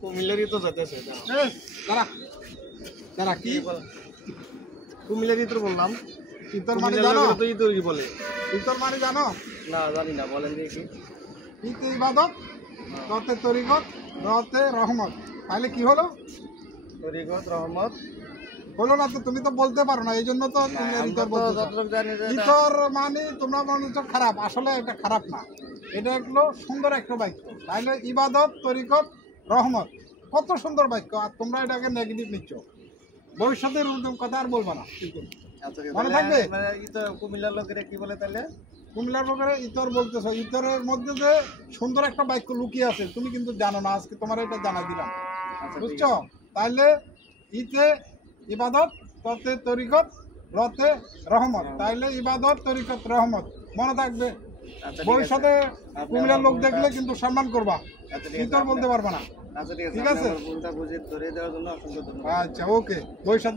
কুমিল্লারই তো যেতেছে দাঁড়া দাঁড়া কি কুমিল্লারই তো বললাম ইতর মানে জানো তো ইতরই বলে ইতর মানে জানো না জানি না বলেন দেখি ইতে ইবাদত রতে তরিকত রতে রহমত তাহলে কি হলো তরিকত রহমত হলো না তো তুমি তো বলতে পারো না এই জন্য তো তুমি ইতর বলতে ইতর মানে তোমরা মনে হচ্ছে খারাপ আসলে এটা খারাপ না এটা একটু সুন্দর একটা বাক্য তাহলে ইবাদত তরিকত রহমত কত সুন্দর বাক্য আর তোমরা এটাকে নেগেটিভ নিচ্ছ ভবিষ্যতে এরকম কথা আর বলবা না কিন্তু মনে থাকবে কুমিল্লার লোকেরা কি বলে তাহলে কুমিল্লার ব্যাপারে ইতর বলতেছো ইতরের মধ্যে যে সুন্দর একটা বাক্য লুকিয়ে আছে তুমি কিন্তু জানো না আজকে তোমার এটা জানা দিলাম বুঝছো তাহলে ইতে ইবাদত ততে তরিকত রতে রহমত তাইলে ইবাদত তরিকত রহমত মনে থাকবে ভবিষ্যতে কুমিল্লার লোক দেখলে কিন্তু সম্মান করবা ইতর বলতে পারবা না ঠিক আছে আচ্ছা ওকে ভবিষ্যতে